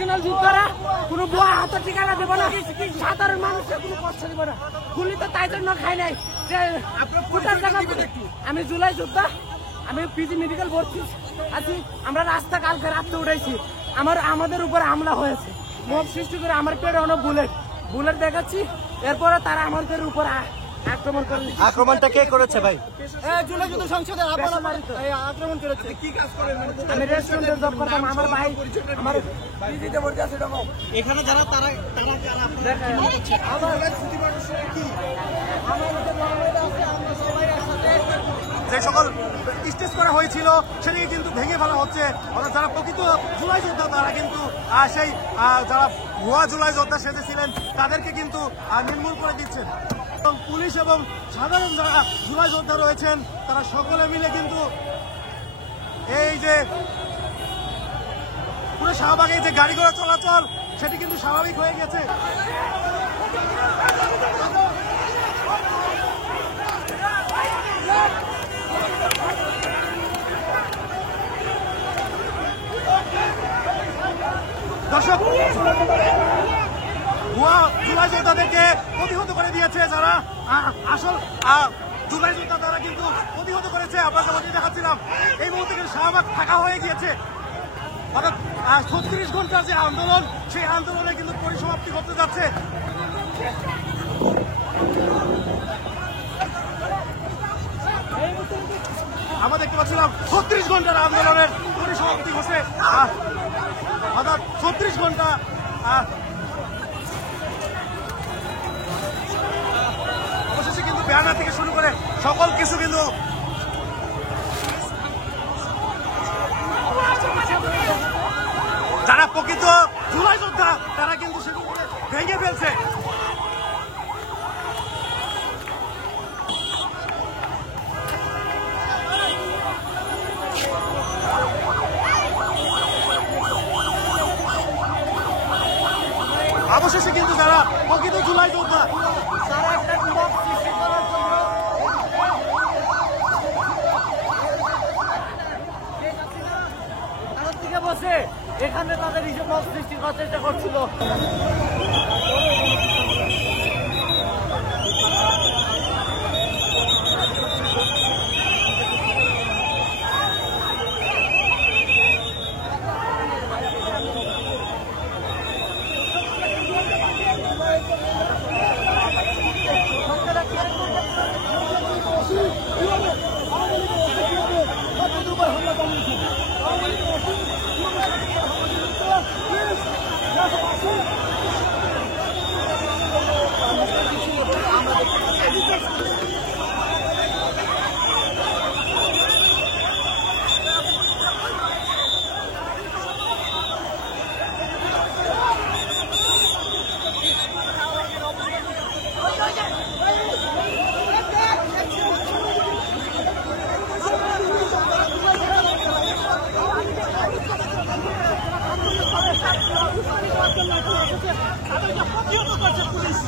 Professional যোদ্ধারা কোনো বয় হাতে ঠিকানা দেবো না, সাধারণ মানুষকে কোনো কষ্ট দেবো না। গুলি তো তাই জন্য খাই নাই যে আমি জুলাই যোদ্ধা, আমি পিজি মেডিকেল ভর্তি আছি। আমরা রাস্তা কালকে রাত্রে উঠেছি, আমাদের উপর হামলা হয়েছে, মব সৃষ্টি করে আমার পেটে অনেক বুলেট দেখাচ্ছি। এরপরে তারা আমাদের উপর আক্রমণ করে। আক্রমণটা কে করেছে ভাই? জুলাই যুদ্ধ সংসদে আক্রমণ করেছে। কি কাজ করেন? আমি রেস্টুরেন্টে জব করতাম। আমার ভাই আমার পিজিতে ভর্তি আছে। এখানে যারা তারা যে সকল স্টেজ করা হয়েছিল সেটাকে কিন্তু ভেঙে ফেলা হচ্ছে। অর্থাৎ যারা প্রকৃত জুলাই যোদ্ধা তারা কিন্তু সেই যারা ভুয়া জুলাই যোদ্ধা সেজেছিলেন তাদেরকে কিন্তু নির্মূল করে দিচ্ছেন। এবং পুলিশ এবং সাধারণ যারা জুলাই যোদ্ধা রয়েছেন তারা সকলে মিলে কিন্তু এই যে পুরো শাহবাগে যে গাড়ি ঘোড়া চলাচল সেটি কিন্তু স্বাভাবিক হয়ে গেছে। দর্শক, ভুয়া জুলাই যোদ্ধাদেরকে প্রতিহত করে দিয়েছে যারা আসল জুলাই যোদ্ধা তারা কিন্তু প্রতিহত করেছে। আমরা যেমন দেখাচ্ছিলাম এই মুহূর্তে কিন্তু শাহবাগ ফাঁকা হয়ে গিয়েছে। অর্থাৎ 36 ঘন্টার যে আন্দোলন সেই আন্দোলনে কিন্তু পরিসমাপ্তি করতে যাচ্ছে। আমরা দেখতে পাচ্ছিলাম 36 ঘন্টার আন্দোলনের পরিসমাপ্তি হচ্ছে। অর্থাৎ 36 ঘন্টা অবশেষে কিন্তু ব্যানার থেকে শুরু করে সকল কিছু কিন্তু যারা প্রকৃত জুলাই যোদ্ধা তারা কিন্তু সেগুলোকে ভেঙে ফেলছে। অবশেষে কিন্তু যারা প্রকৃত জুলাই যোদ্ধা তারা একটা মব সৃষ্টি করার জন্য থেকে বসে এখানে তাদের নিজের মব সৃষ্টি করার চেষ্টা করছিল। পুলিশ